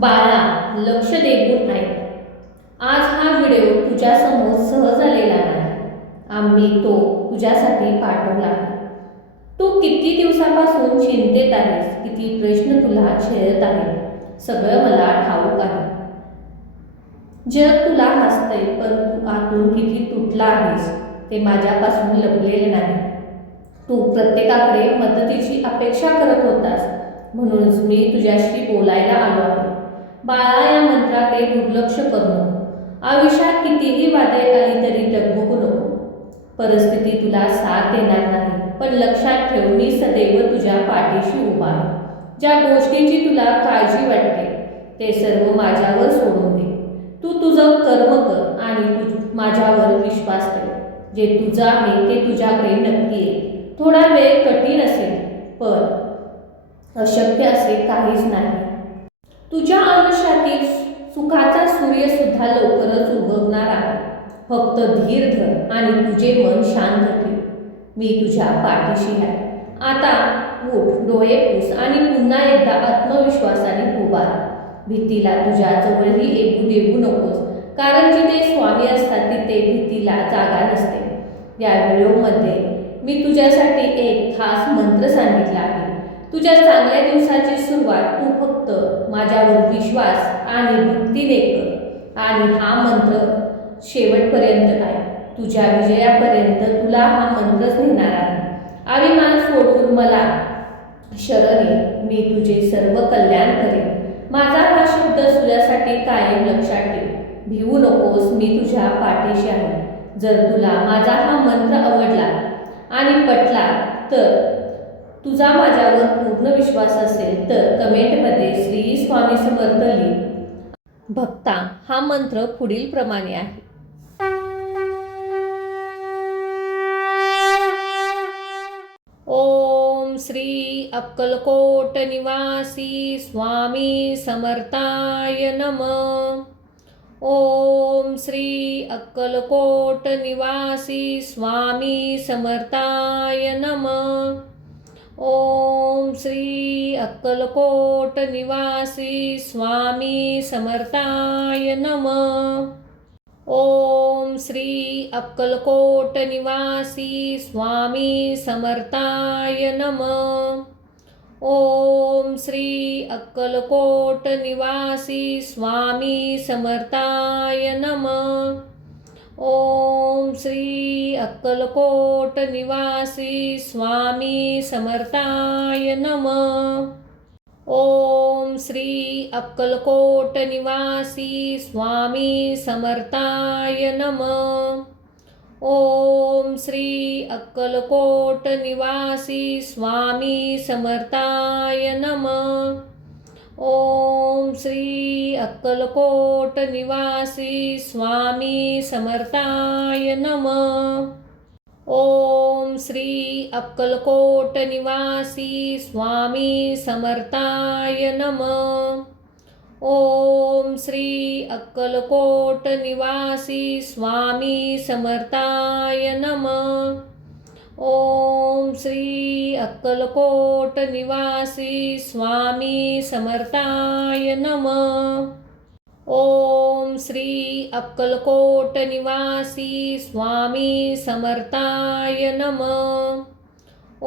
बाळा, लक्ष देऊन ऐक. आज हा व्हिडिओ तुझ्यासमोर सहज आलेला नाही. आम्ही तो तुझ्यासाठी पाठवला आहे. तू किती दिवसापासून चिंतेत आहेस, किती प्रश्न तुला छेडत आहेत, सगळं मला ठाऊक आहे. जग तुला हसतंय, पण तू आतून किती तुटला आहेस ते माझ्यापासून लपलेले नाही. तू प्रत्येकाकडे मदतीची अपेक्षा करत होतास, म्हणूनच मी तुझ्याशी बोलायला आलो आहे. बाळा, या मंत्राकडे दुर्लक्ष करू नको. आयुष्यात कितीही वादळे आली तरी डगमगू नको. परिस्थिती तुला साथ देणार नाही, पण लक्षात ठेव, मी सदैव तुझ्या पाठीशी उभा आहे. ज्या गोष्टीची तुला काळजी वाटते ते सर्व माझ्यावर सोडून दे. तू तुझं कर्म कर आणि माझ्यावर विश्वास ठेव. जे तुझं आहे ते तुझ्याकडे नक्की येईल. थोडा वेळ कठीण असेल, पण अशक्य असे काहीच नाही. तुझ्या आयुष्यातील सुखाचा सूर्य सुद्धा लवकरच उगवणार आहे. फक्त धीर धर आणि तुझे मन शांत ठेव. मी तुझ्या पाठीशी आहे. आता उठ, डोळे पुस आणि पुन्हा एकदा आत्मविश्वासाने उभा राहा. भीतीला तुझ्या जवळही येऊ देऊ नकोस, कारण जिथे स्वामी असतात तिथे भीतीला जागा नसते. या व्हिडिओमध्ये मी तुझ्यासाठी एक खास मंत्र सांगितला आहे. तुझ्या चांगल्या दिवसाची सुरुवात तू फक्त माझ्यावर विश्वास आणि भक्तीने कर, आणि हा मंत्र शेवटपर्यंत आहे. तुझ्या विजयापर्यंत तुला हा मंत्रच नेणार आहे. अभिमान सोडून मला शरण ये, मी तुझे सर्व कल्याण करेन. माझा हा शब्द तुझ्यासाठी कायम लक्षात ठेव. भिवू नकोस, मी तुझ्या पाठीशी आहे. जर तुला माझा हा मंत्र आवडला आणि पटला तर तुझा माझ्यावर पूर्ण विश्वास असेल तर कमेंटमध्ये श्री स्वामी समर्थ लिह. भक्ता, हा मंत्र पुढील प्रमाणे आहे. ओम श्री अक्कलकोट निवासी स्वामी समर्थाय नमः. ओम श्री अक्कलकोट निवासी स्वामी समर्थाय नमः. ओम श्री अक्कलकोट निवासी स्वामी समर्थाय नमः. ओम श्री अक्कलकोट निवासी स्वामी समर्थाय नमः. ओम श्री अक्कलकोट निवासी स्वामी समर्थाय नमः. ओम श्री अक्कलकोट निवासी स्वामी समर्थाय नमः. ओम श्री अक्कलकोट निवासी स्वामी समर्थाय नमः. ओम श्री अक्कलकोट निवासी स्वामी समर्थाय नमः. ओम श्री अक्कलकोट निवासी स्वामी समर्थाय नमः. ओम श्री अक्कलकोट निवासी स्वामी समर्थाय नमः. ओम श्री अक्कलकोट निवासी स्वामी समर्थाय नमः. ओम श्री अक्कलकोट निवासी स्वामी समर्थाय नमः. ओम श्री अक्कलकोट निवासी स्वामी समर्थाय नमः.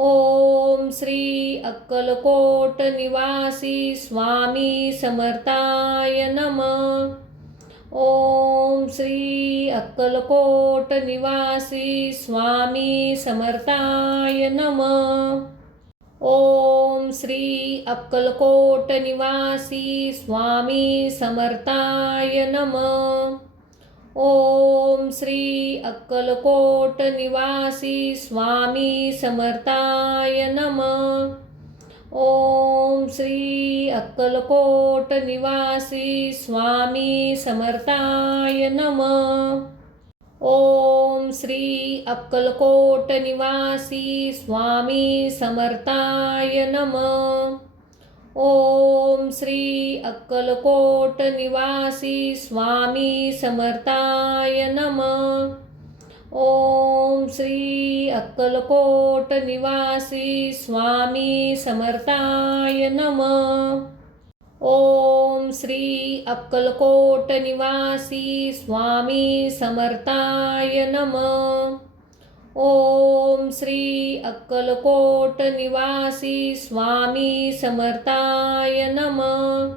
ओम श्री अक्कलकोट निवासी स्वामी समर्थाय नमः. ओम श्री अक्कलकोट निवासी स्वामी समर्थाय नमः. ओम श्री अक्कलकोट निवासी स्वामी समर्थाय नमः. ओम श्री अक्कलकोट निवासी स्वामी समर्थाय नमः. ओम श्री अक्कलकोट निवासी स्वामी समर्थाय नमः. ओम श्री अक्कलकोट निवासी स्वामी समर्थाय नमः. ओम श्री अक्कलकोट निवासी स्वामी समर्थाय नमः. ओम श्री अक्कलकोट निवासी स्वामी समर्थाय नमः. ओम श्री अक्कलकोट निवासी स्वामी समर्थाय नमः। ओम श्री अक्कलकोट निवासी स्वामी समर्थाय नमः।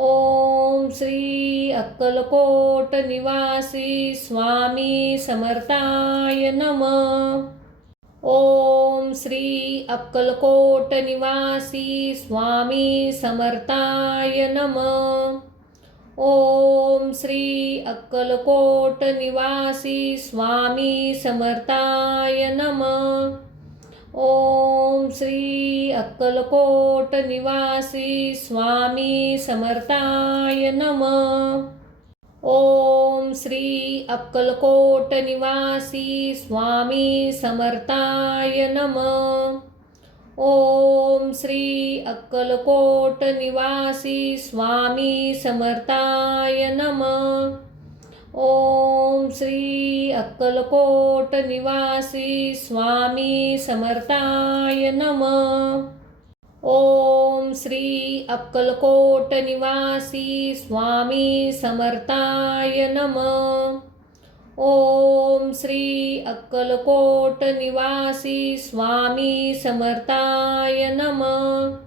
ओम श्री अक्कलकोट निवासी स्वामी समर्थाय नमः। ओम श्री अक्कलकोट निवासी स्वामी समर्थाय नमः। ओम श्री अक्कलकोट निवासी स्वामी समर्थाय नमः। ओम श्री अक्कलकोट निवासी स्वामी समर्थाय नमः। ओम श्री अक्कलकोट निवासी स्वामी समर्थाय नमः। ओम श्री अक्कलकोट निवासी स्वामी समर्थाय नमः। ओम श्री अक्कलकोट निवासी स्वामी समर्थाय नमः। ओम श्री अक्कलकोट निवासी स्वामी समर्थाय नमः। ओम श्री अक्कलकोट निवासी स्वामी समर्थाय नमः।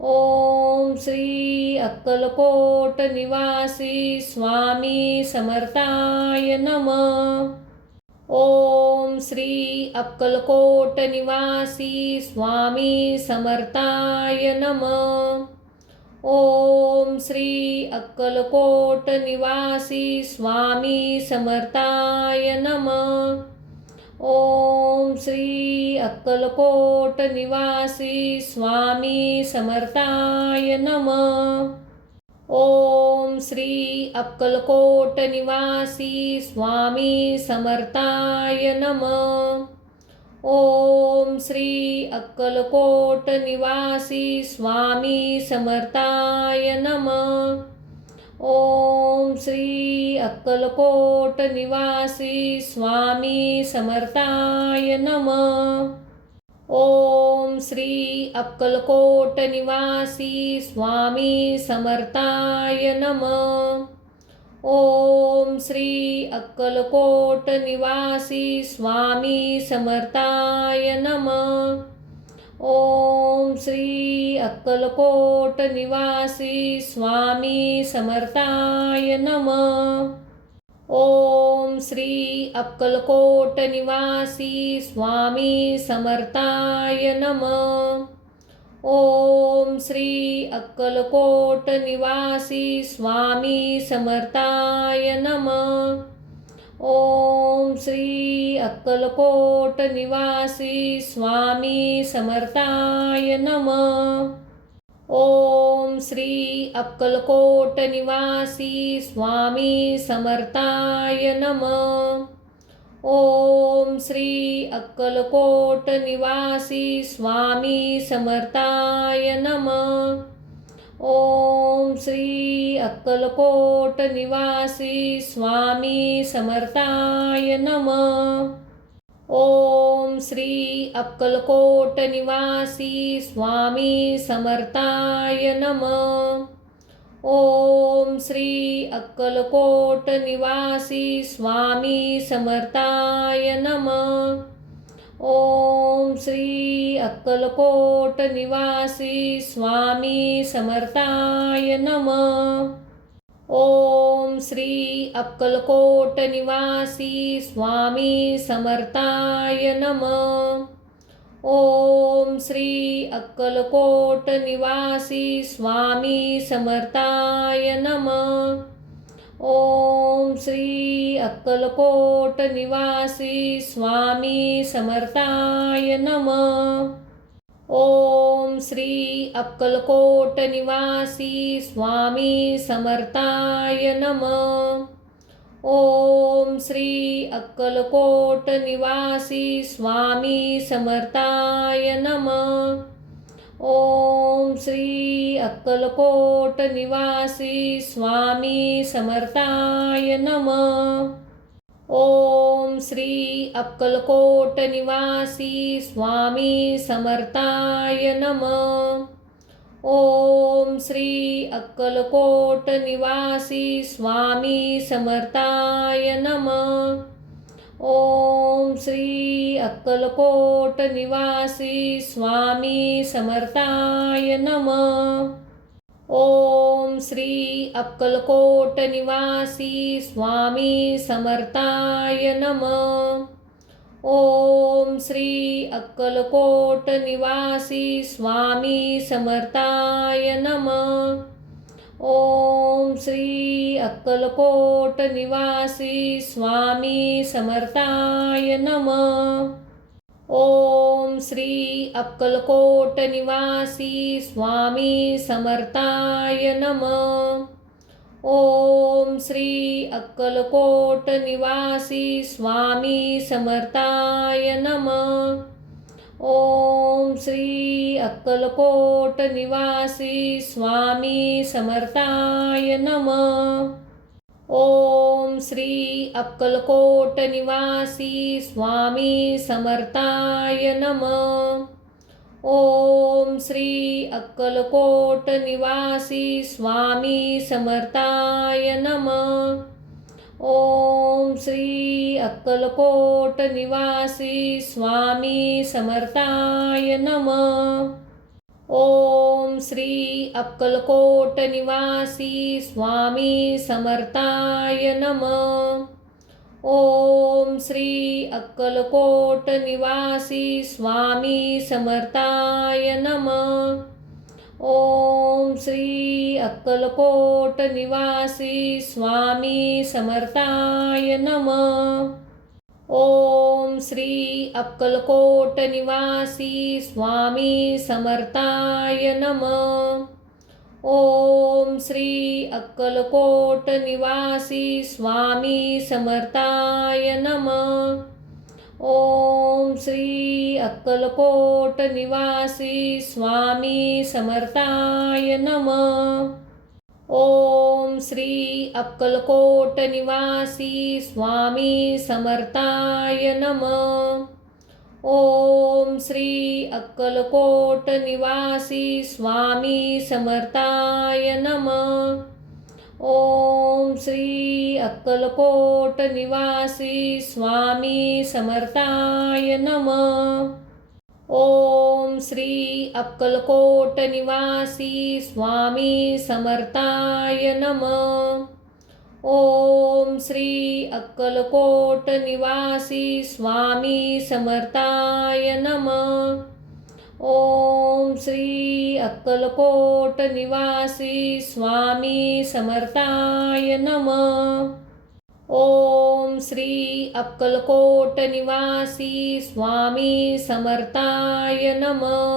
ओम श्री अक्कलकोट निवासी स्वामी समर्थाय नमः। ओम श्री अक्कलकोट निवासी स्वामी समर्थाय नमः। ओम श्री अक्कलकोट निवासी स्वामी समर्थाय नमः। ओम श्री अक्कलकोट निवासी स्वामी समर्थाय नमः। ओम श्री अक्कलकोट निवासी स्वामी समर्थाय नमः। ओम श्री अक्कलकोट निवासी स्वामी समर्थाय नमः। ओम श्री अक्कलकोट निवासी स्वामी समर्थाय नमः। ओम श्री अक्कलकोट निवासी स्वामी समर्थाय नमः। ओम श्री अक्कलकोट निवासी स्वामी समर्थाय नमः। ओम श्री अक्कलकोट निवासी स्वामी समर्थाय नमः। ओम श्री अक्कलकोट निवासी स्वामी समर्थाय नमः। ओम श्री अक्कलकोट निवासी स्वामी समर्थाय नमः। ओम श्री अक्कलकोट निवासी स्वामी समर्थाय नमः। ओम श्री अक्कलकोट निवासी स्वामी समर्थाय नमः। ओम श्री अक्कलकोट निवासी स्वामी समर्थाय नमः। ओम श्री अक्कलकोट निवासी स्वामी समर्थाय नमः। ओम श्री अक्कलकोट निवासी स्वामी समर्थाय नमः। ओम श्री अक्कलकोट निवासी स्वामी समर्थाय नमः। ओम श्री अक्कलकोट निवासी स्वामी समर्थाय नमः। ओम श्री अक्कलकोट निवासी स्वामी समर्थाय नमः। ओम श्री अक्कलकोट निवासी स्वामी समर्थाय नमः। ओम श्री अक्कलकोट निवासी स्वामी समर्थाय नमः। ओम श्री अक्कलकोट निवासी स्वामी समर्थाय नमः। ओम श्री अक्कलकोट निवासी स्वामी समर्थाय नमः। ओम श्री अक्कलकोट निवासी स्वामी समर्थाय नमः। ओम श्री अक्कलकोट निवासी स्वामी समर्थाय नमः। ओम श्री अक्कलकोट निवासी स्वामी समर्थाय नमः. ओम श्री अक्कलकोट निवासी स्वामी समर्थाय नमः. ओम श्री अक्कलकोट निवासी स्वामी समर्थाय नमः. ओम श्री अक्कलकोट निवासी स्वामी समर्थाय नमः. ओम श्री अक्कलकोट निवासी स्वामी समर्थाय नमः. ओम श्री अक्कलकोट निवासी स्वामी समर्थाय नमः. ओम श्री अक्कलकोट निवासी स्वामी समर्थाय नमः. ओम श्री अक्कलकोट निवासी स्वामी समर्थाय नमः. ओम श्री अक्कलकोट निवासी स्वामी समर्थाय नमः. ओम श्री अक्कलकोट निवासी स्वामी समर्थाय नमः. ओम श्री अक्कलकोट निवासी स्वामी समर्थाय नमः. ओम श्री अक्कलकोट निवासी स्वामी समर्थाय नमः. ओम श्री अक्कलकोट निवासी स्वामी समर्थाय नमः. ओम श्री अक्कलकोट निवासी स्वामी समर्थाय नमः. ओम श्री अक्कलकोट निवासी स्वामी समर्थाय नमः. ओम श्री अक्कलकोट निवासी स्वामी समर्थाय नमः. ओम श्री अक्कलकोट निवासी स्वामी समर्थाय नमः. ओम श्री अक्कलकोट निवासी स्वामी समर्थाय नमः. ओम श्री अक्कलकोट निवासी स्वामी समर्थाय नमः. ओम श्री अक्कलकोट निवासी स्वामी समर्थाय नमः. ओम श्री अक्कलकोट निवासी स्वामी समर्थाय नमः. ओम श्री अक्कलकोट निवासी स्वामी समर्थाय नमः. ओम श्री अक्कलकोट निवासी स्वामी समर्थाय नमः. ओम श्री अक्कलकोट निवासी स्वामी समर्थाय नमः.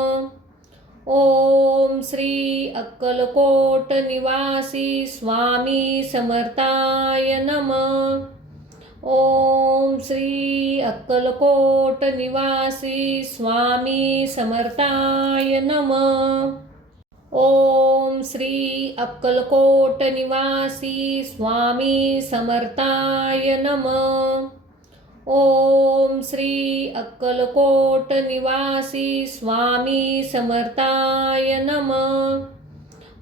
ओम श्री अक्कलकोट निवासी स्वामी समर्थाय नमः. ओम श्री अक्कलकोट निवासी स्वामी समर्थाय नमः. ओम श्री अक्कलकोट निवासी स्वामी समर्थाय नमः. ओम श्री अक्कलकोट निवासी स्वामी समर्थाय नमः.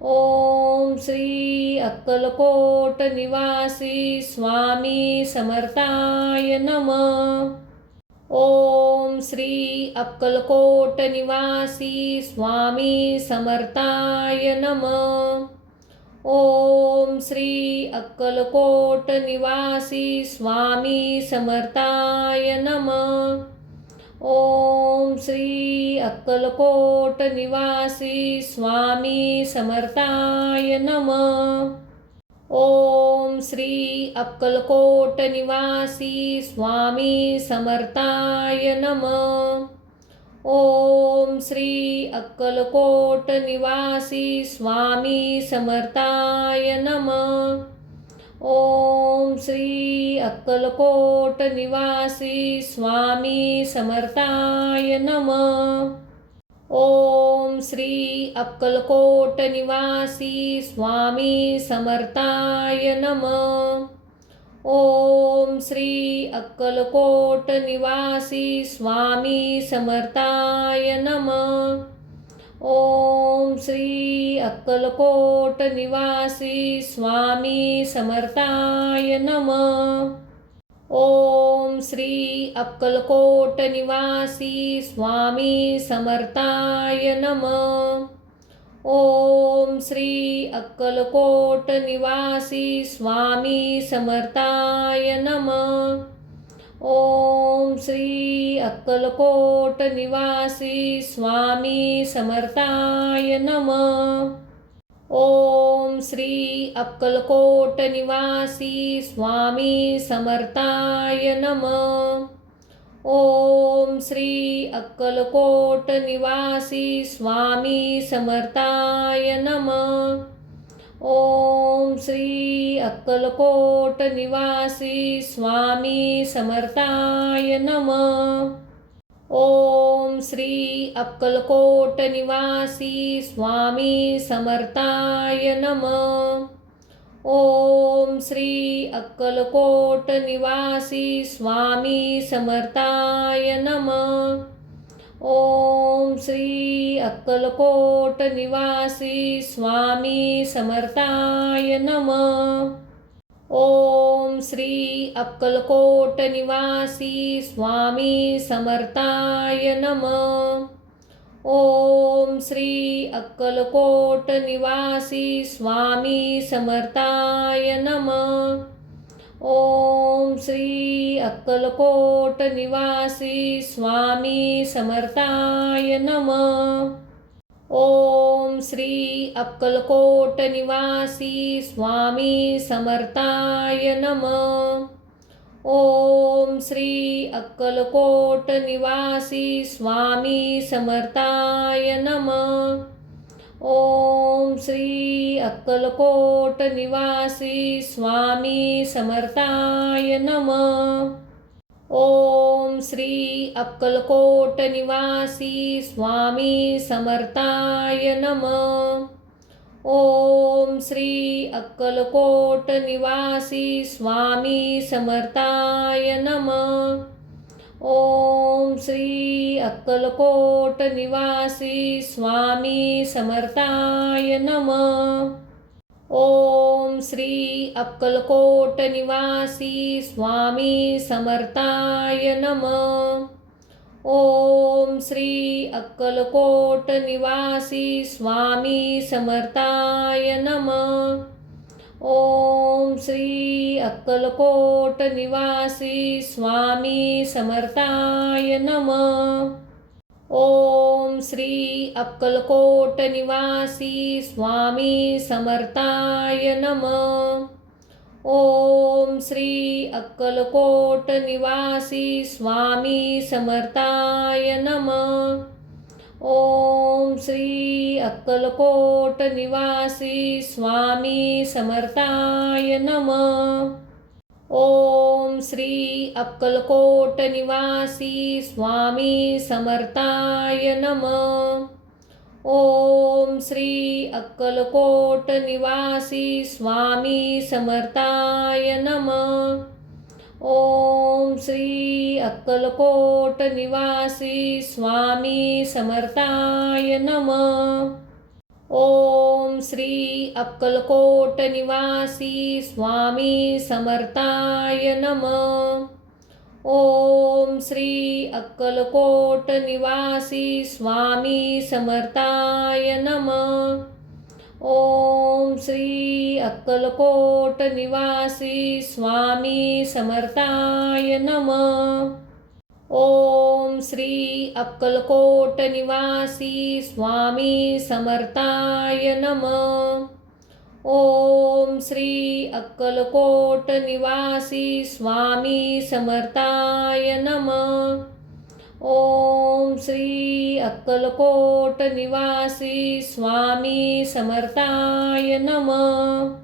ओम श्री अक्कलकोट निवासी स्वामी समर्थाय नमः. ओम श्री अक्कलकोट निवासी स्वामी समर्थाय नमः. ओम श्री अक्कलकोट निवासी स्वामी समर्थाय नमः. ओम श्री अक्कलकोट निवासी स्वामी समर्थाय नमः. ओम श्री अक्कलकोट निवासी स्वामी समर्थाय नमः. ओम श्री अक्कलकोट निवासी स्वामी समर्थाय नमः. ओम श्री अक्कलकोट निवासी स्वामी समर्थाय नमः. ओम श्री अक्कलकोट निवासी स्वामी समर्थाय नमः. ओम श्री अक्कलकोट निवासी स्वामी समर्थाय नमः. ओम श्री अक्कलकोट निवासी स्वामी समर्थाय नमः. ओम श्री अक्कलकोट निवासी स्वामी समर्थाय नमः. ओम श्री अक्कलकोट निवासी स्वामी समर्थाय नमः. ओम श्री अक्कलकोट निवासी स्वामी समर्थाय नमः. ओम श्री अक्कलकोट निवासी स्वामी समर्थाय नमः. ओम श्री अक्कलकोट निवासी स्वामी समर्थाय नमः. ओम श्री अक्कलकोट निवासी स्वामी समर्थाय नमः. ओम श्री अक्कलकोट निवासी स्वामी समर्थाय नमः. ओम श्री अक्कलकोट निवासी स्वामी समर्थाय नमः. ओम श्री अक्कलकोट निवासी स्वामी समर्थाय नमः. ओम श्री अक्कलकोट निवासी स्वामी समर्थाय नमः. ओम श्री अक्कलकोट निवासी स्वामी समर्थाय नमः. ओम श्री अक्कलकोट निवासी स्वामी समर्थाय नमः. ओम श्री अक्कलकोट निवासी स्वामी समर्थाय नमः. ओम श्री अक्कलकोट निवासी स्वामी समर्थाय नमः. ओम श्री अक्कलकोट निवासी स्वामी समर्थाय नमः. ओम श्री अक्कलकोट निवासी स्वामी समर्थाय नमः. ओम श्री अक्कलकोट निवासी स्वामी समर्थाय नमः. ओम श्री अक्कलकोट निवासी स्वामी समर्थाय नमः. ओम श्री अक्कलकोट निवासी स्वामी समर्थाय नमः. ओम श्री अक्कलकोट निवासी स्वामी समर्थाय नमः. ओम श्री अक्कलकोट निवासी स्वामी समर्थाय नमः. ओम श्री अक्कलकोट निवासी स्वामी समर्थाय नमः. ओम श्री अक्कलकोट निवासी स्वामी समर्थाय नमः. ओम श्री अक्कलकोट निवासी स्वामी समर्थाय नमः. ओम श्री अक्कलकोट निवासी स्वामी समर्थाय नमः. ओम श्री अक्कलकोट निवासी स्वामी समर्थाय नमः. ओम श्री अक्कलकोट निवासी स्वामी समर्थाय नमः. ओम श्री अक्कलकोट निवासी स्वामी समर्थाय नमः. ओम श्री अक्कलकोट निवासी स्वामी समर्थाय नमः. ओम श्री अक्कलकोट निवासी स्वामी समर्थाय नमः. ओम श्री अक्कलकोट निवासी स्वामी समर्थाय नमः. ओम श्री अक्कलकोट निवासी स्वामी समर्थाय नमः. ओम श्री अक्कलकोट निवासी स्वामी समर्थाय नमः.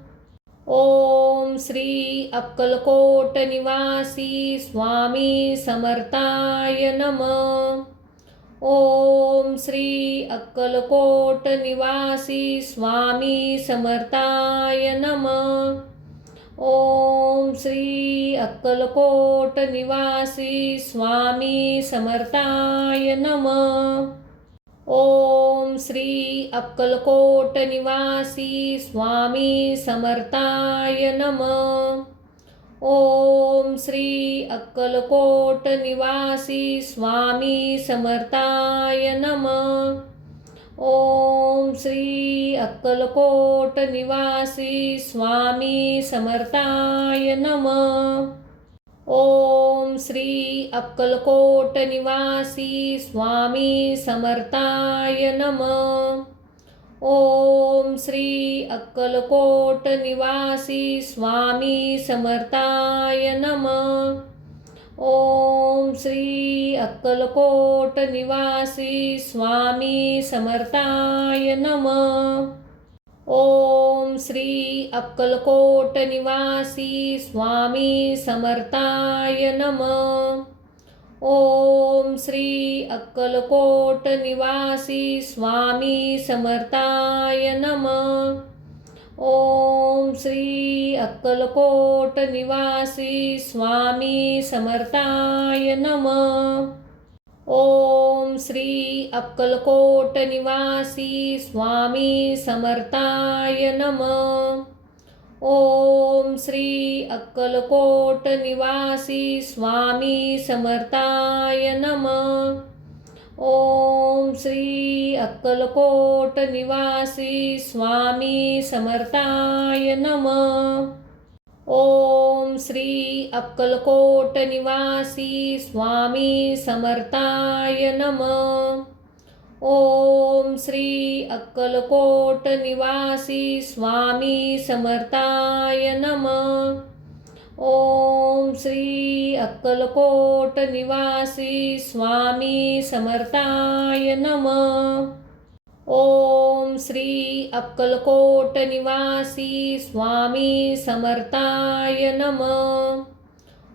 ओम श्री अक्कलकोट निवासी स्वामी समर्थाय नमः. ओम श्री अक्कलकोट निवासी स्वामी समर्थाय नमः. ओम श्री अक्कलकोट निवासी स्वामी समर्थाय नमः. ओम श्री अक्कलकोट निवासी स्वामी समर्थाय नमः। ओम श्री अक्कलकोट निवासी स्वामी समर्थाय नमः। ओम श्री अक्कलकोट निवासी स्वामी समर्थाय नमः। ओम श्री अक्कलकोट निवासी स्वामी समर्थाय नमः। ओम श्री अक्कलकोट निवासी स्वामी समर्थाय नमः। ओम श्री अक्कलकोट निवासी स्वामी समर्थाय नमः। ओम श्री अक्कलकोट निवासी स्वामी समर्थाय नमः। ओम श्री अक्कलकोट निवासी स्वामी समर्थाय नमः। ओम श्री अक्कलकोट निवासी स्वामी समर्थाय नमः। ओम श्री अक्कलकोट निवासी स्वामी समर्थाय नमः। ओम श्री अक्कलकोट निवासी स्वामी समर्थाय नमः। ओम श्री अक्कलकोट निवासी स्वामी समर्थाय नमः। ओम श्री अक्कलकोट निवासी स्वामी समर्थाय नमः। ओम श्री अक्कलकोट निवासी स्वामी समर्थाय नमः। ओम श्री अक्कलकोट निवासी स्वामी समर्थाय नमः। ओम श्री अक्कलकोट निवासी स्वामी समर्थाय नमः।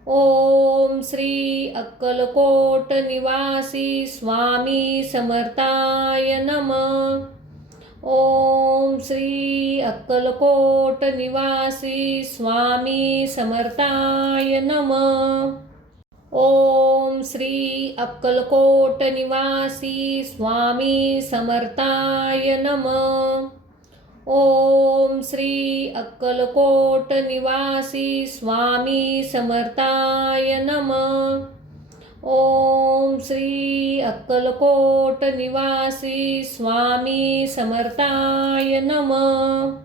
ओम श्री अक्कलकोट निवासी स्वामी समर्थाय नमः। ओम श्री अक्कलकोट निवासी स्वामी समर्थाय नमः। ओम श्री अक्कलकोट निवासी स्वामी समर्थाय नमः। ओम श्री अक्कलकोट निवासी स्वामी समर्थाय नमः। ओम श्री अक्कलकोट निवासी स्वामी समर्थाय नमः।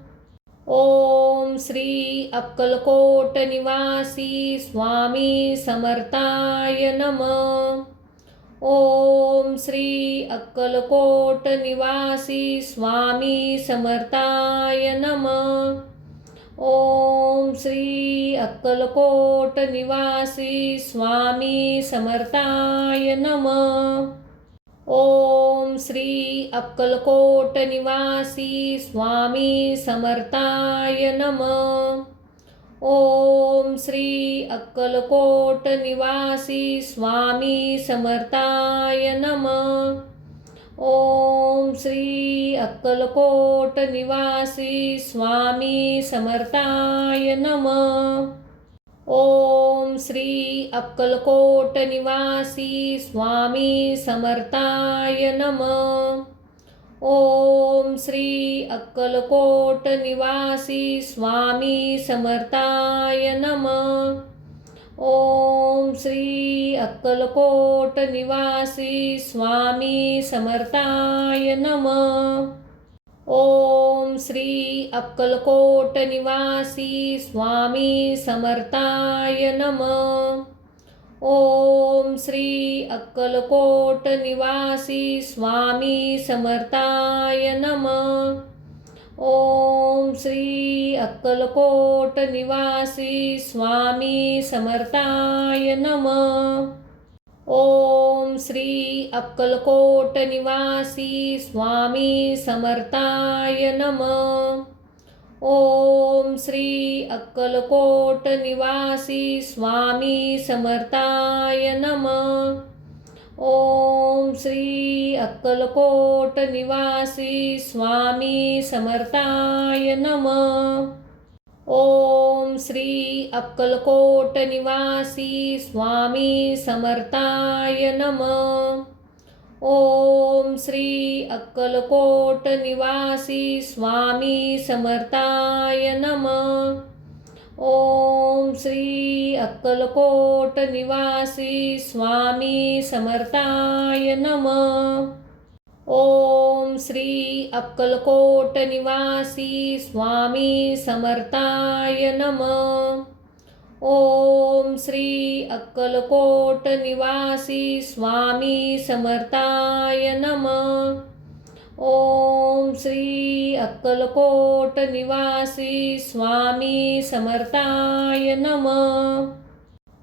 ओम श्री अक्कलकोट निवासी स्वामी समर्थाय नमः। ओम श्री अक्कलकोट निवासी स्वामी समर्थाय नमः। ओम श्री अक्कलकोट निवासी स्वामी समर्थाय नमः। ओम श्री अक्कलकोट निवासी स्वामी समर्थाय नमः। ओम श्री अक्कलकोट निवासी स्वामी समर्थाय नमः। ओम श्री अक्कलकोट निवासी स्वामी समर्थाय नमः। ओम श्री अक्कलकोट निवासी स्वामी समर्थाय नमः। ओम श्री अक्कलकोट निवासी स्वामी समर्थाय नमः। ओम श्री अक्कलकोट निवासी स्वामी समर्थाय नमः। ओम श्री अक्कलकोट निवासी स्वामी समर्थाय नमः। ओम श्री अक्कलकोट निवासी स्वामी समर्थाय नमः। ओम श्री अक्कलकोट निवासी स्वामी समर्थाय नमः। ओम श्री अक्कलकोट निवासी स्वामी समर्थाय नमः। ओम श्री अक्कलकोट निवासी स्वामी समर्थाय नमः। ओम श्री अक्कलकोट निवासी स्वामी समर्थाय नमः। ओम श्री अक्कलकोट निवासी स्वामी समर्थाय नमः। ओम श्री अक्कलकोट निवासी स्वामी समर्थाय नमः. ओम श्री अक्कलकोट निवासी स्वामी समर्थाय नमः. ओम श्री अक्कलकोट निवासी स्वामी समर्थाय नमः. ओम श्री अक्कलकोट निवासी स्वामी समर्थाय नमः. ओम श्री अक्कलकोट निवासी स्वामी समर्थाय नमः.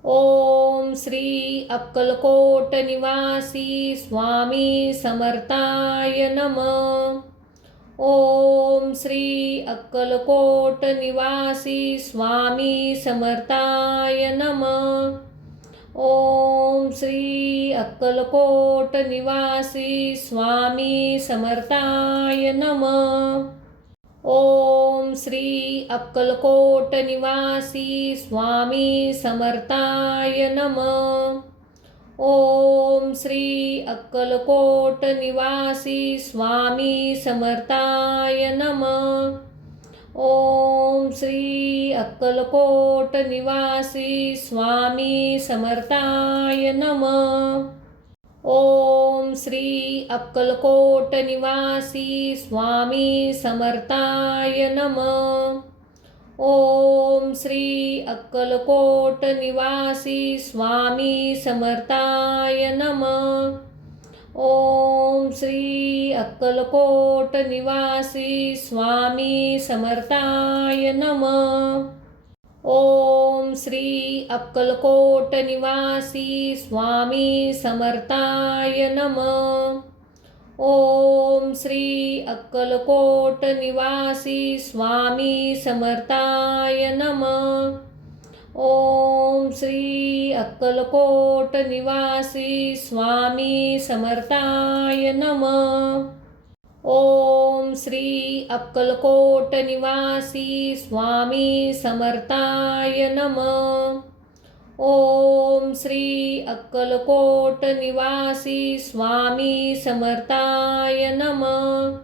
ओम श्री अक्कलकोट निवासी स्वामी समर्थाय नमः. ओम श्री अक्कलकोट निवासी स्वामी समर्थाय नमः. ओम श्री अक्कलकोट निवासी स्वामी समर्थाय नमः. ओम श्री अक्कलकोट निवासी स्वामी समर्थाय नमः. ओम श्री अक्कलकोट निवासी स्वामी समर्थाय नमः. ओम श्री अक्कलकोट निवासी स्वामी समर्थाय नमः. ओम श्री अक्कलकोट निवासी स्वामी समर्थाय नमः. ओम श्री अक्कलकोट निवासी स्वामी समर्थाय नमः. ओम श्री अक्कलकोट निवासी स्वामी समर्थाय नमः. ओम श्री अक्कलकोट निवासी स्वामी समर्थाय नमः. ओम श्री अक्कलकोट निवासी स्वामी समर्थाय नमः. ओम श्री अक्कलकोट निवासी स्वामी समर्थाय नमः. ओम श्री अक्कलकोट निवासी स्वामी समर्थाय नमः. ओम श्री अक्कलकोट निवासी स्वामी समर्थाय नमः.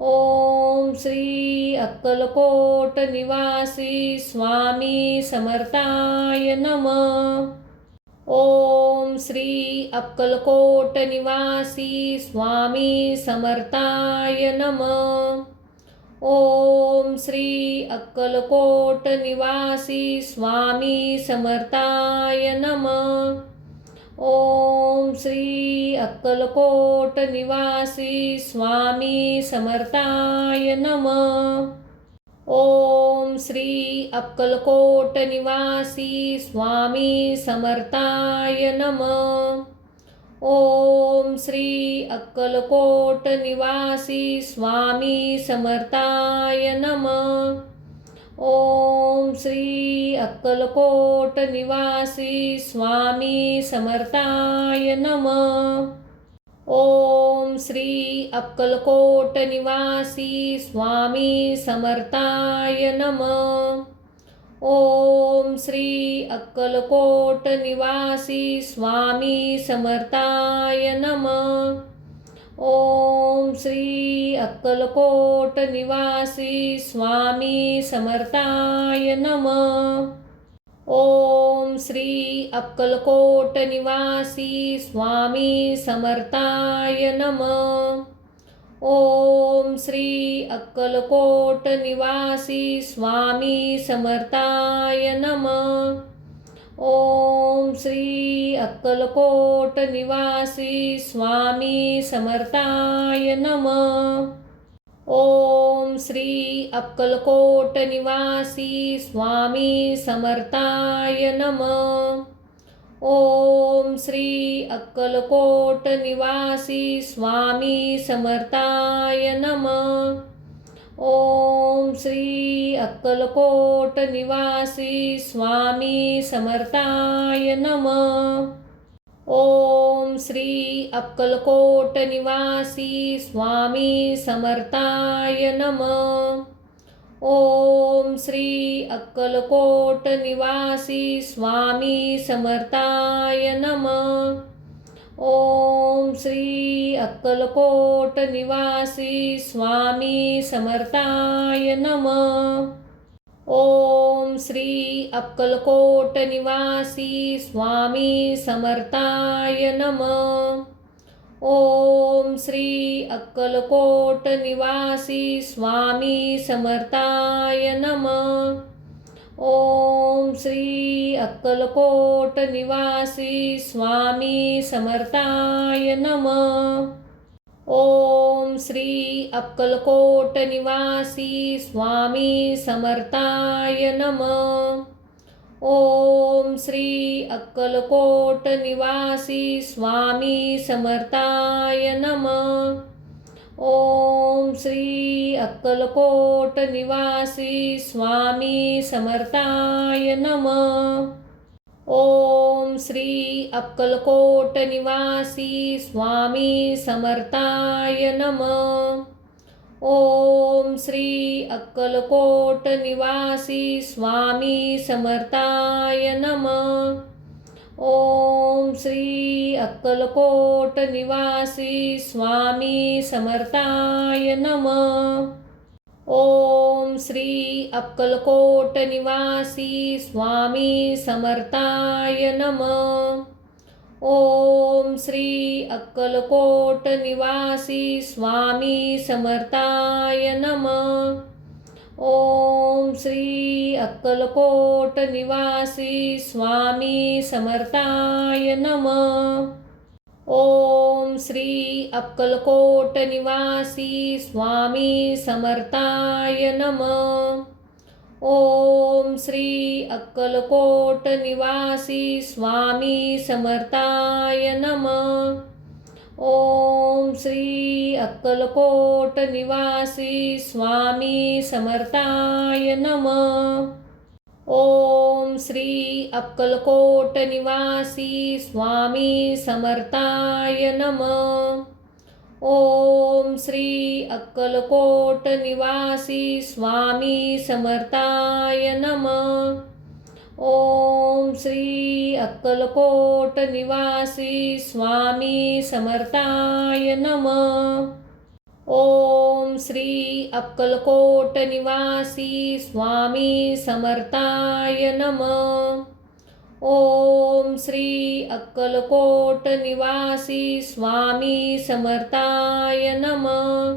ओम श्री अक्कलकोट निवासी स्वामी समर्थाय नमः. ओम श्री अक्कलकोट निवासी स्वामी समर्थाय नमः. ओम श्री अक्कलकोट निवासी स्वामी समर्थाय नमः. ओम श्री अक्कलकोट निवासी स्वामी समर्थाय नमः. ओम श्री अक्कलकोट निवासी स्वामी समर्थाय नमः. ओम श्री अक्कलकोट निवासी स्वामी समर्थाय नमः. ओम श्री अक्कलकोट निवासी स्वामी समर्थाय नमः. ओम श्री अक्कलकोट निवासी स्वामी समर्थाय नमः. ओम श्री अक्कलकोट निवासी स्वामी समर्थाय नमः. ओम श्री अक्कलकोट निवासी स्वामी समर्थाय नमः. ओम श्री अक्कलकोट निवासी स्वामी समर्थाय नमः. ओम श्री अक्कलकोट निवासी स्वामी समर्थाय नमः. ओम श्री अक्कलकोट निवासी स्वामी समर्थाय नमः. ओम श्री अक्कलकोट निवासी स्वामी समर्थाय नमः. ओम श्री अक्कलकोट निवासी स्वामी समर्थाय नमः. ओम श्री अक्कलकोट निवासी स्वामी समर्थाय नमः. ओम श्री अक्कलकोट निवासी स्वामी समर्थाय नमः. ओम श्री अक्कलकोट निवासी स्वामी समर्थाय नमः. ओम श्री अक्कलकोट निवासी स्वामी समर्थाय नमः. ओम श्री अक्कलकोट निवासी स्वामी समर्थाय नमः. ओम श्री अक्कलकोट निवासी स्वामी समर्थाय नमः. ओम श्री अक्कलकोट निवासी स्वामी समर्थाय नमः. ओम श्री अक्कलकोट निवासी स्वामी समर्थाय नमः. ओम श्री अक्कलकोट निवासी स्वामी समर्थाय नमः. ओम श्री अक्कलकोट निवासी स्वामी समर्थाय नमः. ओम श्री अक्कलकोट निवासी स्वामी समर्थाय नमः. ओम श्री अक्कलकोट निवासी स्वामी समर्थाय नमः. ओम श्री अक्कलकोट निवासी स्वामी समर्थाय नमः. ओम श्री अक्कलकोट निवासी स्वामी समर्थाय नमः. ओम श्री अक्कलकोट निवासी स्वामी समर्थाय नमः. ओम श्री अक्कलकोट निवासी स्वामी समर्थाय नमः. ओम श्री अक्कलकोट निवासी स्वामी समर्थाय नमः. ओम श्री अक्कलकोट निवासी स्वामी समर्थाय नमः. ओम श्री अक्कलकोट निवासी स्वामी समर्थाय नमः. ओम श्री अक्कलकोट निवासी स्वामी समर्थाय नमः. ओम श्री अक्कलकोट निवासी स्वामी समर्थाय नमः. ओम श्री अक्कलकोट निवासी स्वामी समर्थाय नमः. ओम श्री अक्कलकोट निवासी स्वामी समर्थाय नमः. ओम श्री अक्कलकोट निवासी स्वामी समर्थाय नमः.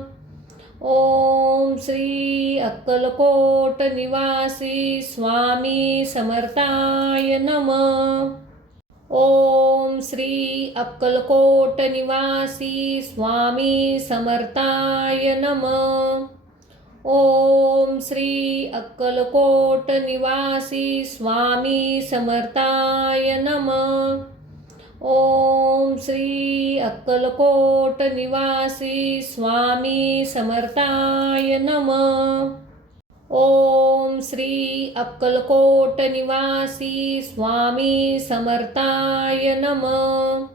ओम श्री अक्कलकोट निवासी स्वामी समर्थाय नमः. ओम श्री अक्कलकोट निवासी स्वामी समर्थाय नमः. ओम श्री अक्कलकोट निवासी स्वामी समर्थाय नमः. ओम श्री अक्कलकोट निवासी स्वामी समर्थाय नमः. ओम श्री अक्कलकोट निवासी स्वामी समर्थाय नमः.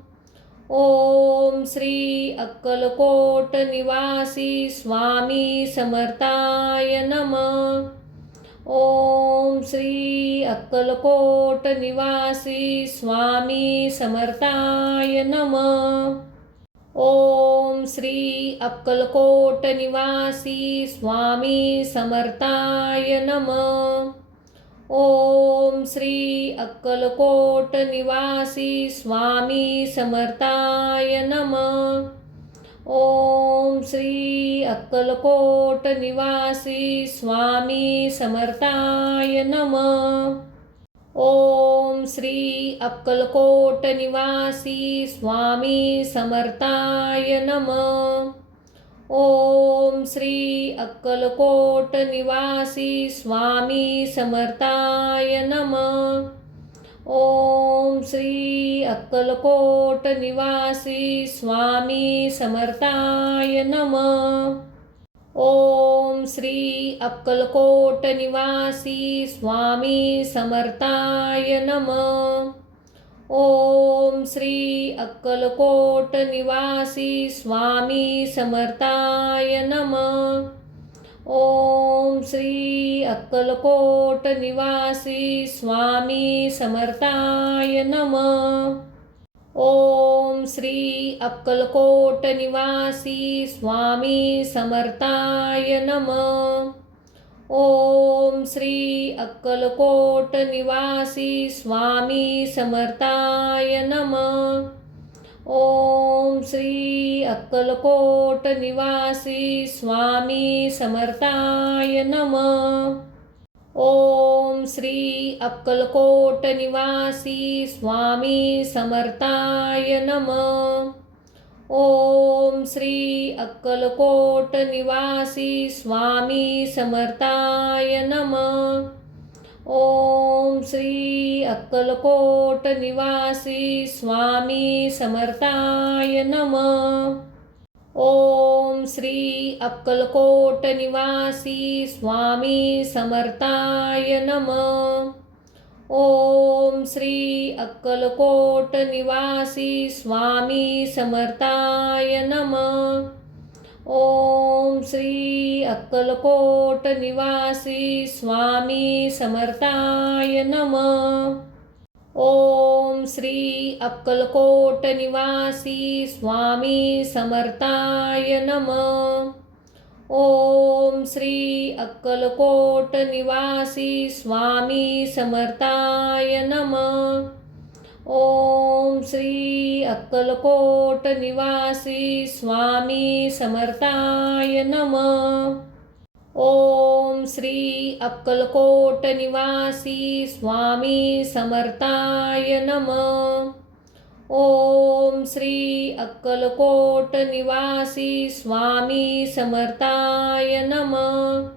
ओम श्री अक्कलकोट निवासी स्वामी समर्थाय नमः. ओम श्री अक्कलकोट निवासी स्वामी समर्थाय नमः. ओम श्री अक्कलकोट निवासी स्वामी समर्थाय नमः. ओम श्री अक्कलकोट निवासी स्वामी समर्थाय नमः. ओम श्री अक्कलकोट निवासी स्वामी समर्थाय नमः. ओम श्री अक्कलकोट निवासी स्वामी समर्थाय नमः. ओम श्री अक्कलकोट निवासी स्वामी समर्थाय नमः. ओम श्री अक्कलकोट निवासी स्वामी समर्थाय नमः. ओम श्री अक्कलकोट निवासी स्वामी समर्थाय नमः. ओम श्री अक्कलकोट निवासी स्वामी समर्थाय नमः. ओम श्री अक्कलकोट निवासी स्वामी समर्थाय नमः. ओम श्री अक्कलकोट निवासी स्वामी समर्थाय नमः। ओम श्री अक्कलकोट निवासी स्वामी समर्थाय नमः। ओम श्री अक्कलकोट निवासी स्वामी समर्थाय नमः। ओम श्री अक्कलकोट निवासी स्वामी समर्थाय नमः। ओम श्री अक्कलकोट निवासी स्वामी समर्थाय नमः। ओम श्री अक्कलकोट निवासी स्वामी समर्थाय नमः। ओम श्री अक्कलकोट निवासी स्वामी समर्थाय नमः। ओम श्री अक्कलकोट निवासी स्वामी समर्थाय नमः। ओम श्री अक्कलकोट निवासी स्वामी समर्थाय नमः। ओम श्री अक्कलकोट निवासी स्वामी समर्थाय नमः। ओम श्री अक्कलकोट निवासी स्वामी समर्थाय नमः। ओम श्री अक्कलकोट निवासी स्वामी समर्थाय नमः। ओम श्री अक्कलकोट निवासी स्वामी समर्थाय नमः। ओम श्री अक्कलकोट निवासी स्वामी समर्थाय नमः।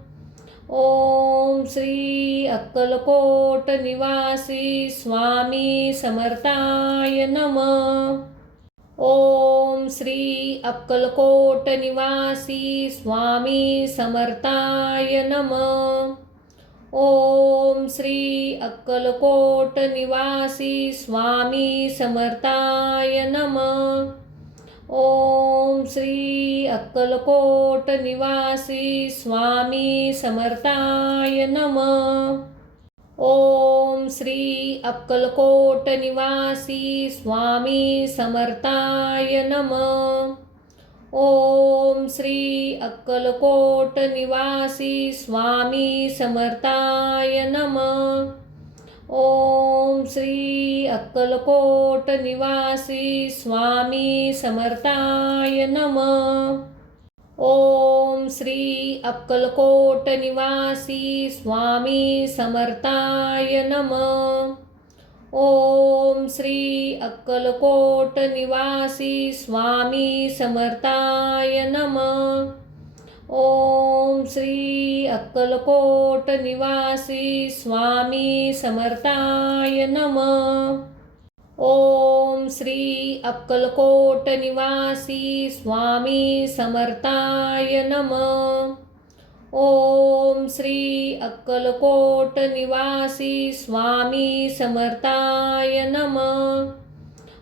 ओम श्री अक्कलकोट निवासी स्वामी समर्थाय नमः। ओम श्री अक्कलकोट निवासी स्वामी समर्थाय नमः। ओम श्री अक्कलकोट निवासी स्वामी समर्थाय नमः। ओम श्री अक्कलकोट निवासी स्वामी समर्थाय नमः। ओम श्री अक्कलकोट निवासी स्वामी समर्थाय नमः। ओम श्री अक्कलकोट निवासी स्वामी समर्थाय नमः। ओम श्री अक्कलकोट निवासी स्वामी समर्थाय नमः। ओम श्री अक्कलकोट निवासी स्वामी समर्थाय नमः। ओम श्री अक्कलकोट निवासी स्वामी समर्थाय नमः। ओम श्री अक्कलकोट निवासी स्वामी समर्थाय नमः। ओम श्री अक्कलकोट निवासी स्वामी समर्थाय नमः। ओम श्री अक्कलकोट निवासी स्वामी समर्थाय नमः।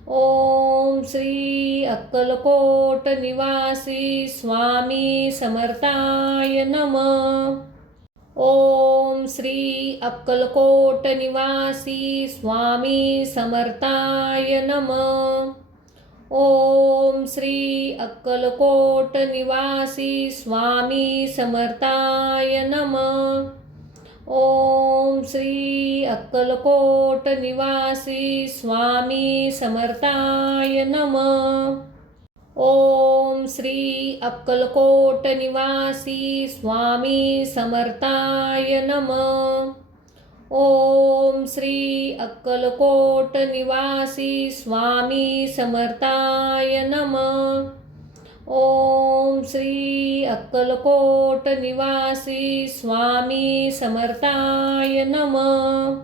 ओम श्री अक्कलकोट निवासी स्वामी समर्थाय नमः। ओम श्री अक्कलकोट निवासी स्वामी समर्थाय नमः। ओम श्री अक्कलकोट निवासी स्वामी समर्थाय नमः। ओम श्री अक्कलकोट निवासी स्वामी समर्थाय नमः। ओम श्री अक्कलकोट निवासी स्वामी समर्थाय नमः। ओम श्री अक्कलकोट निवासी स्वामी समर्थाय नमः। ओम श्री अक्कलकोट निवासी स्वामी समर्थाय नमः।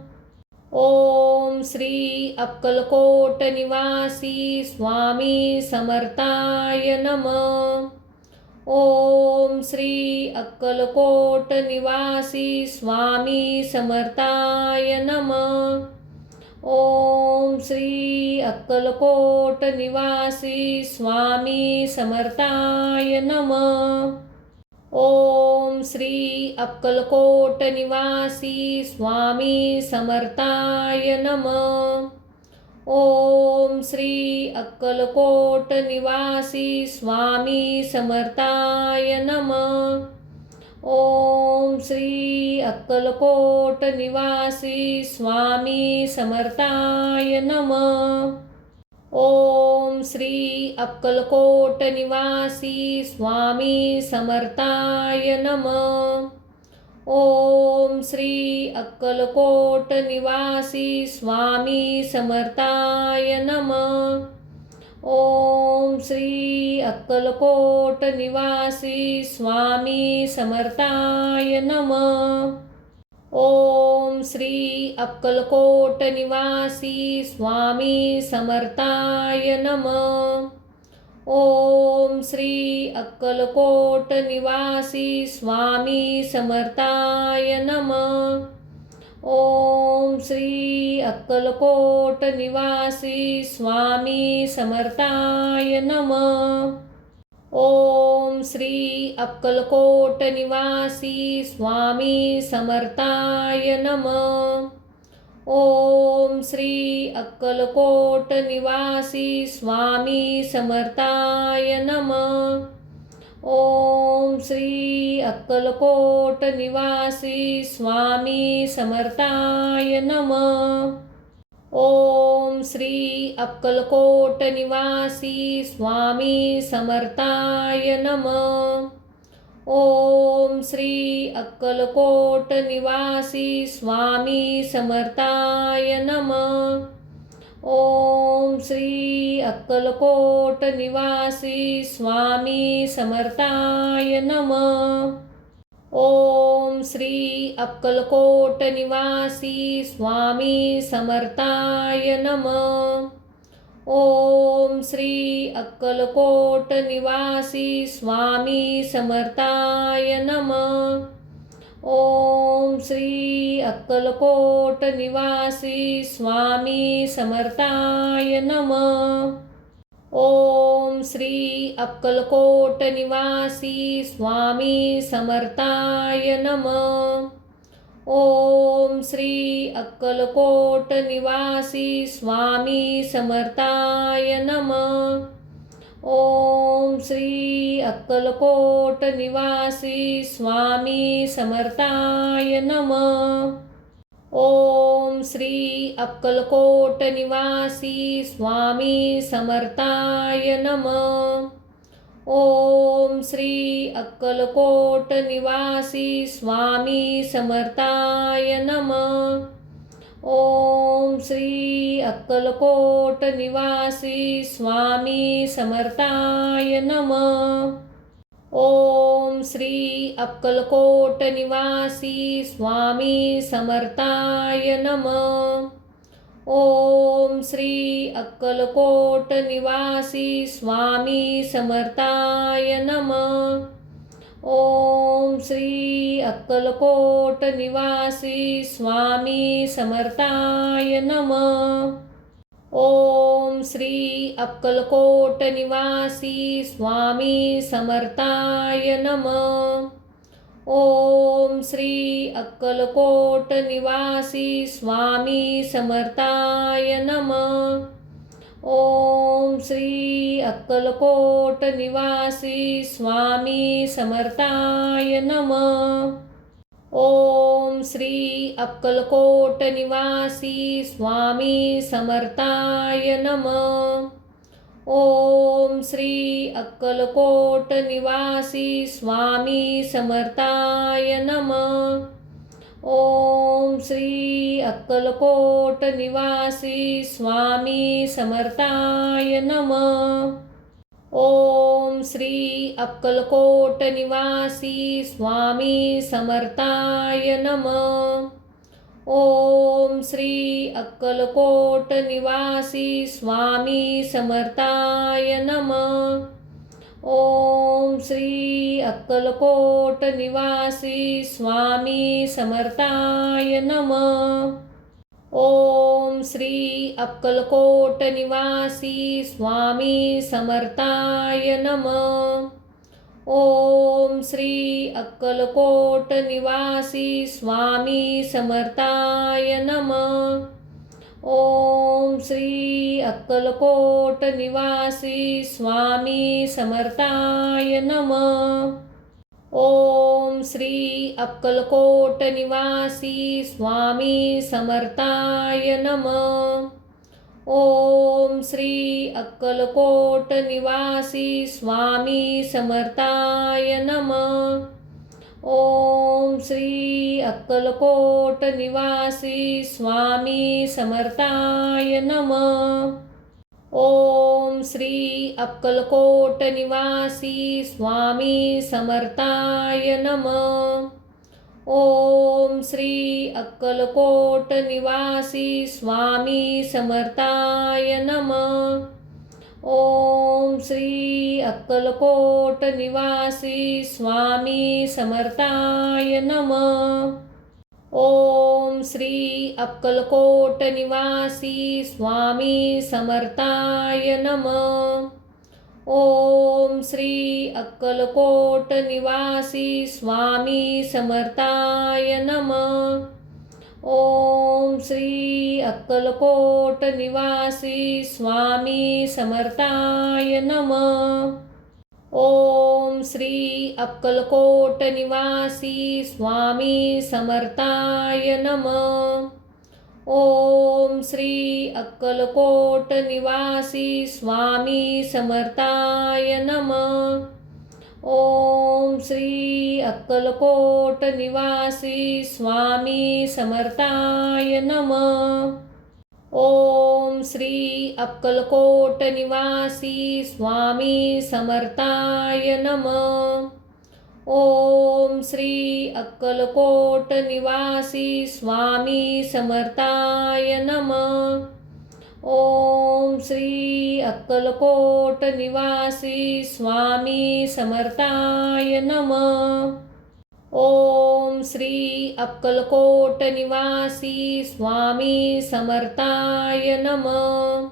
ओम श्री अक्कलकोट निवासी स्वामी समर्थाय नमः। ओम श्री अक्कलकोट निवासी स्वामी समर्थाय नमः। ओम श्री अक्कलकोट निवासी स्वामी समर्थाय नमः। ओम श्री अक्कलकोट निवासी स्वामी समर्थाय नमः। ओम श्री अक्कलकोट निवासी स्वामी समर्थाय नमः. ओम श्री अक्कलकोट निवासी स्वामी समर्थाय नमः. ओम श्री अक्कलकोट निवासी स्वामी समर्थाय नमः. ओम श्री अक्कलकोट निवासी स्वामी समर्थाय नमः. ओम श्री अक्कलकोट निवासी स्वामी समर्थाय नमः. ओम श्री अक्कलकोट निवासी स्वामी समर्थाय नमः. ओम श्री अक्कलकोट निवासी स्वामी समर्थाय नमः. ओम श्री अक्कलकोट निवासी स्वामी समर्थाय नमः. ओम श्री अक्कलकोट निवासी स्वामी समर्थाय नमः. ओम श्री अक्कलकोट निवासी स्वामी समर्थाय नमः. ओम श्री अक्कलकोट निवासी स्वामी समर्थाय नमः. ओम श्री अक्कलकोट निवासी स्वामी समर्थाय नमः. ओम श्री अक्कलकोट निवासी स्वामी समर्थाय नमः. ओम श्री अक्कलकोट निवासी स्वामी समर्थाय नमः. ओम श्री अक्कलकोट निवासी स्वामी समर्थाय नमः. ओम श्री अक्कलकोट निवासी स्वामी समर्थाय नमः. ओम श्री अक्कलकोट निवासी स्वामी समर्थाय नमः. ओम श्री अक्कलकोट निवासी स्वामी समर्थाय नमः. ओम श्री अक्कलकोट निवासी स्वामी समर्थाय नमः. ओम श्री अक्कलकोट निवासी स्वामी समर्थाय नमः. ओम श्री अक्कलकोट निवासी स्वामी समर्थाय नमः. ओम श्री अक्कलकोट निवासी स्वामी समर्थाय नमः. ओम श्री अक्कलकोट निवासी स्वामी समर्थाय नमः. ओम श्री अक्कलकोट निवासी स्वामी समर्थाय नमः. ओम श्री अक्कलकोट निवासी स्वामी समर्थाय नमः. ओम श्री अक्कलकोट निवासी स्वामी समर्थाय नमः. ओम श्री अक्कलकोट निवासी स्वामी समर्थाय नमः. ओम श्री अक्कलकोट निवासी स्वामी समर्थाय नमः. ओम श्री अक्कलकोट निवासी स्वामी समर्थाय नमः. ओम श्री अक्कलकोट निवासी स्वामी समर्थाय नमः. ओम श्री अक्कलकोट निवासी स्वामी समर्थाय नमः. ओम श्री अक्कलकोट निवासी स्वामी समर्थाय नमः. ओम श्री अक्कलकोट निवासी स्वामी समर्थाय नमः. ओम श्री अक्कलकोट निवासी स्वामी समर्थाय नमः. ओम श्री अक्कलकोट निवासी स्वामी समर्थाय नमः. ओम श्री अक्कलकोट निवासी स्वामी समर्थाय नमः. ओम श्री अक्कलकोट निवासी स्वामी समर्थाय नमः. ओम श्री अक्कलकोट निवासी स्वामी समर्थाय नमः. ओम श्री अक्कलकोट निवासी स्वामी समर्थाय नमः. ओम श्री अक्कलकोट निवासी स्वामी समर्थाय नमः. ओम श्री अक्कलकोट निवासी स्वामी समर्थाय नमः. ओम श्री अक्कलकोट निवासी स्वामी समर्थाय नमः. ओम श्री अक्कलकोट निवासी स्वामी समर्थाय नमः. ओम श्री अक्कलकोट निवासी स्वामी समर्थाय नमः. ओम श्री अक्कलकोट निवासी स्वामी समर्थाय नमः. ओम श्री अक्कलकोट निवासी स्वामी समर्थाय नमः. ओम श्री अक्कलकोट निवासी स्वामी समर्थाय नमः. ओम श्री अक्कलकोट निवासी स्वामी समर्थाय नमः. ओम श्री अक्कलकोट निवासी स्वामी समर्थाय नमः. ओम श्री अक्कलकोट निवासी स्वामी समर्थाय नमः. ओम श्री अक्कलकोट निवासी स्वामी समर्थाय नमः. ओम श्री अक्कलकोट निवासी स्वामी समर्थाय नमः. ओम श्री अक्कलकोट निवासी स्वामी समर्थाय नमः. ओम श्री अक्कलकोट निवासी स्वामी समर्थाय नमः.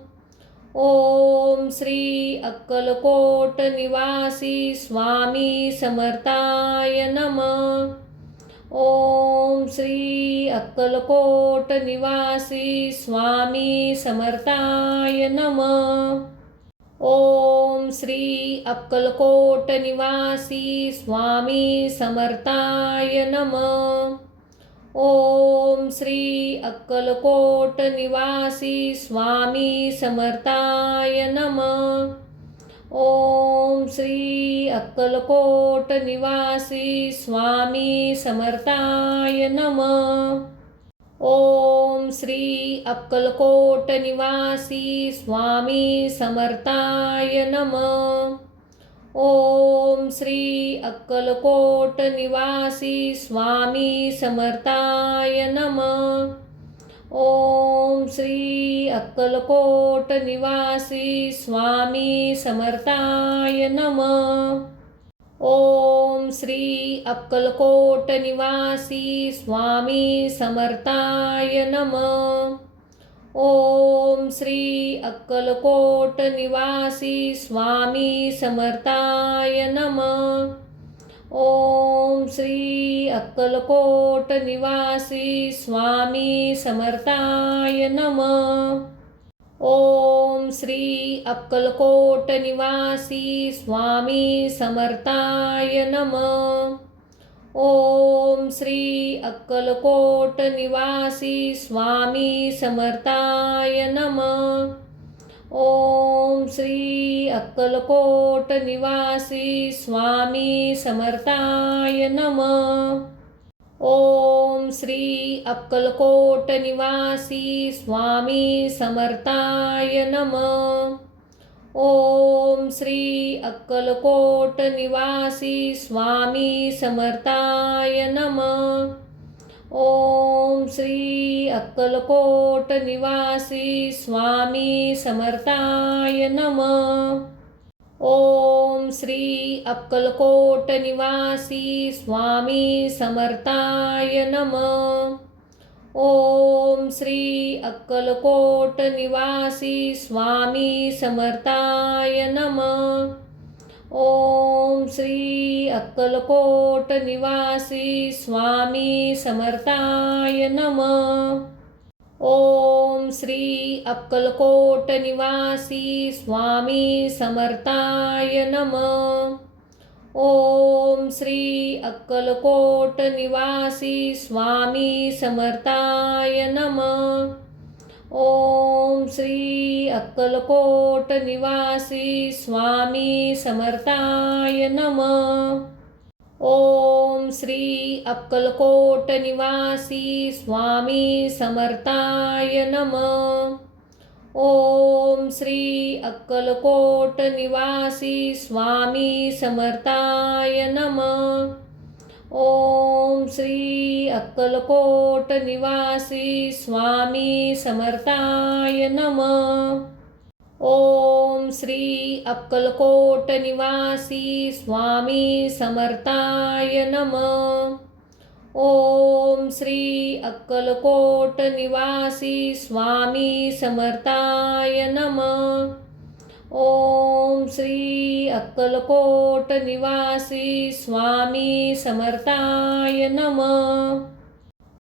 ओम श्री अक्कलकोट निवासी स्वामी समर्थाय नमः. ओम श्री अक्कलकोट निवासी स्वामी समर्थाय नमः. ओम श्री अक्कलकोट निवासी स्वामी समर्थाय नमः. ओम श्री अक्कलकोट निवासी स्वामी समर्थाय नमः. ओम श्री अक्कलकोट निवासी स्वामी समर्थाय नमः. ओम श्री अक्कलकोट निवासी स्वामी समर्थाय नमः. ओम श्री अक्कलकोट निवासी स्वामी समर्थाय नमः. ओम श्री अक्कलकोट निवासी स्वामी समर्थाय नमः. ओम श्री अक्कलकोट निवासी स्वामी समर्थाय नमः. ओम श्री अक्कलकोट निवासी स्वामी समर्थाय नमः. ओम श्री अक्कलकोट निवासी स्वामी समर्थाय नमः. ओम श्री अक्कलकोट निवासी स्वामी समर्थाय नमः. ओम श्री अक्कलकोट निवासी स्वामी समर्थाय नमः. ओम श्री अक्कलकोट निवासी स्वामी समर्थाय नमः. ओम श्री अक्कलकोट निवासी स्वामी समर्थाय नमः. ओम श्री अक्कलकोट निवासी स्वामी समर्थाय नमः. ओम श्री अक्कलकोट निवासी स्वामी समर्थाय नमः. ओम श्री अक्कलकोट निवासी स्वामी समर्थाय नमः. ओम श्री अक्कलकोट निवासी स्वामी समर्थाय नमः. ओम श्री अक्कलकोट निवासी स्वामी समर्थाय नमः. ओम श्री अक्कलकोट निवासी स्वामी समर्थाय नमः. ओम श्री अक्कलकोट निवासी स्वामी समर्थाय नमः. ओम श्री अक्कलकोट निवासी स्वामी समर्थाय नमः. ओम श्री अक्कलकोट निवासी स्वामी समर्थाय नमः. ओम श्री अक्कलकोट निवासी स्वामी समर्थाय नमः. ओम श्री अक्कलकोट निवासी स्वामी समर्थाय नमः. ओम श्री अक्कलकोट निवासी स्वामी समर्थाय नमः. ओम श्री अक्कलकोट निवासी स्वामी समर्थाय नमः. ओम श्री अक्कलकोट निवासी स्वामी समर्थाय नमः.